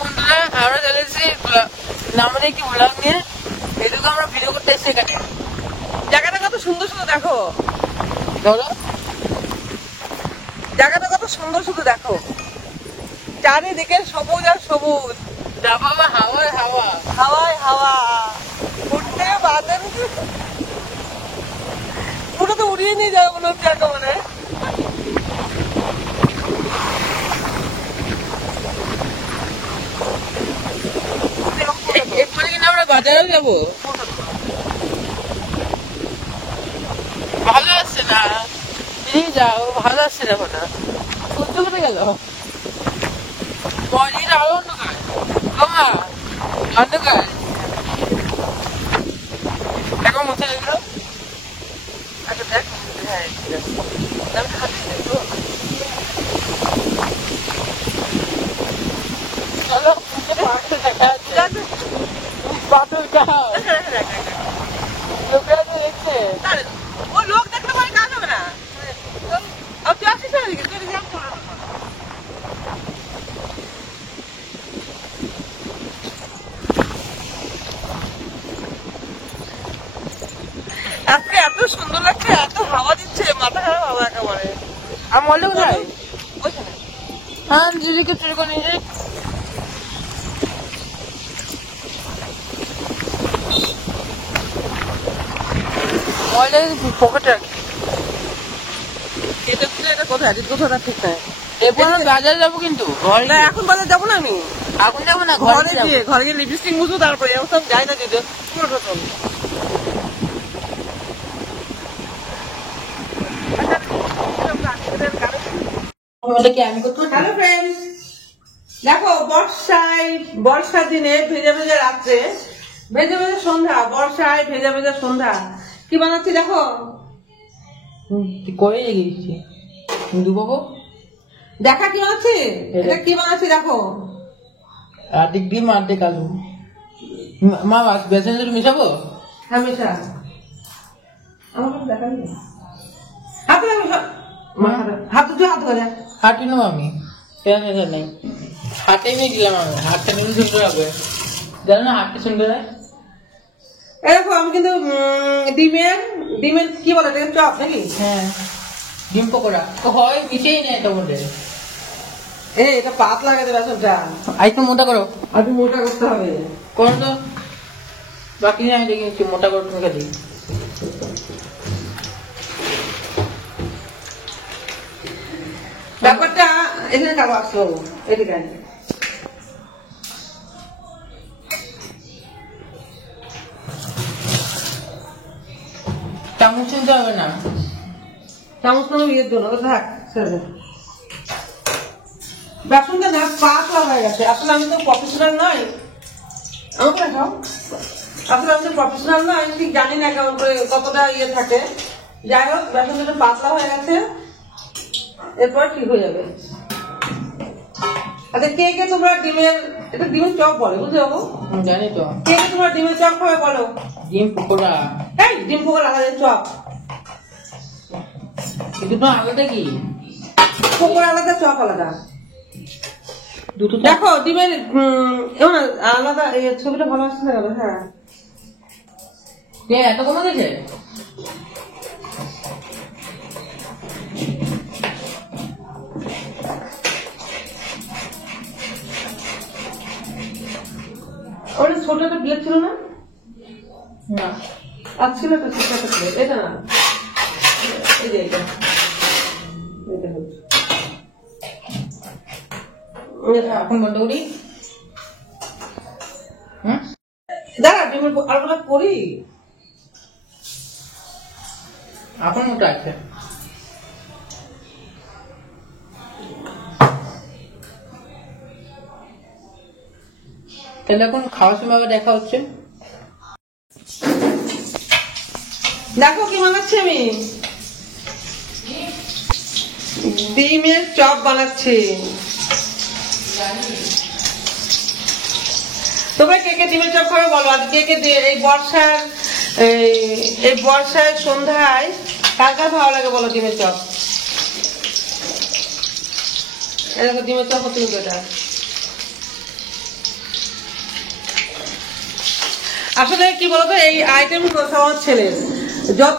বন্ধুরা আমরা চলে এসেছি আমাদের একটি ব্লগ নিয়ে। এটুকু আমরা ভিডিও করতে এসেছি এখানে। জায়গাটা কত সুন্দর সুন্দর দেখো, ধরো জায়গাটা কত সুন্দর সুন্দর দেখো, চারিদিকে সবুজ আর সবুজ, হাওয়ায় হাওয়া, হাওয়ায় হাওয়া উঠতে বাদল পুরো তো উড়িয়ে নিয়ে যাবে মনে হচ্ছে একেবারে। এরপরে কিনা আমরা বাজারেও যাবো। ভালো আসছে না, বেরিয়ে যাও, ভালো আসছে না ফটো। সহ্য করে গেল বডির আরো অন্ধকার, কমা অন্ধকার এখন মুছে দেখলো। আচ্ছা দেখ, হ্যাঁ ঠিক আছে, আমি খাচ্ছি দেখবো। চলো দেখা যাচ্ছে পাথর খাও, লোকেরা তো দেখছে। ও লোক দেখলে পরে কাজ হবে না। তুই আসিস এদিকে, তুই এদিকে আজকে এত সুন্দর লাগছে, এত হাওয়া দিচ্ছে, মাথা খারাপ হাওয়া একেবারে। আর মলে কোথায়? হ্যাঁ দিদিকে চুরি করে নিয়ে যাই। ময়লা পকেটে রাখি। এটা কোথায়? কোথাটা ঠিক নাই। এরপর বাজারে যাবো কিন্তু এখন বাজার যাবো না, আমি এখন যাবো না, ঘরে গিয়ে লিপস্টিক মুছবো, তারপরে সব যাই না যদি হ্যালো ফ্রেন্ডস, দেখো বর্ষার দিনে ভেজা ভেজা রাত্রে, ভেজা ভেজা সন্ধ্যা, বর্ষায় ভেজা ভেজা সন্ধ্যা কি বানাচ্ছি দেখো। করে গেছি দুবাবু, দেখা কি বানাচ্ছি, এটা কি বানাচ্ছি দেখো। আর্ধেক ডিম আর্ধেক আলু। মা বেসন মিশাবো? হ্যাঁ মিশা। আমার দেখা নেই, হাতে হাত করে হাঁটি নেবো আমি, নেই হাতে নিয়ে দিলাম আমি, হাতটা নিয়ে সুন্দর হবে, জানো না হাতটা সুন্দর হয়। এরকম আমি কিন্তু ডিমের কি বলে চপ নাকি? হ্যাঁ ডিম পকোড়া হয়, মিশেই নেই এটা মধ্যে। এটা পাত লাগাতে বেসনটা, একটু মোটা করো, আর একটু মোটা করতে হবে। করো তো, বাকি আমি দেখি মোটা করো তুমি খালি। ব্যাপারটা এখানে কাগজ আসলো, এদিকে চামচ নিতে হবে না, চামচ নেবো ইয়ের জন্য, থাক বেসনটা না পাতলা হয়ে গেছে। আসলে আমি তো প্রফেশনাল নয়, আমাকে দেখাও। আসলে আমি তো প্রফেশনাল নয়, আমি ঠিক জানি না কেমন করে কতটা ইয়ে থাকে। যাই হোক বেসনটা পাতলা হয়ে গেছে, এরপর ঠিক হয়ে যাবে। আচ্ছা কে কে তোমরা ডিমের চপ বলে বুঝতে পারবো? জানি তো। কে কে তোমরা ডিমের চপ খাবে বলো? ডিম পকোড়া। এই ডিম পকোড়া আলাদা, চপ দুটো আলাদা। কি পকোড়া আলাদা, চপ আলাদা দুটো। দেখো ডিমের আলাদা, এই ছবিটা ভালো আসছে না। হ্যাঁ এত কমে গেছে। ওটা ছোট একটা প্লেট ছিল না? না আর ছিল একটা ছোট একটা প্লেট, এটা না, এই যে এটা এখন বন্ধ করি। দাঁড়া ডিমের আলুটা করি, এখন ওটা আছে। তাহলে এখন খাওয়ার সময় আবার দেখা হচ্ছে। দেখো কি বানাচ্ছি আমি, ডিমের চপ বানাচ্ছি। তোমরা কে কে ডিমের চপ খাবে বলো। আর কে কে এই বর্ষার সন্ধ্যায় কার কার ভালো লাগে বলো ডিমের চপ। এরকম ডিমের চপ হচ্ছে কিন্তু এটা। আসলে কি বলতো, এই আইটেম সব আমার ছেলের যত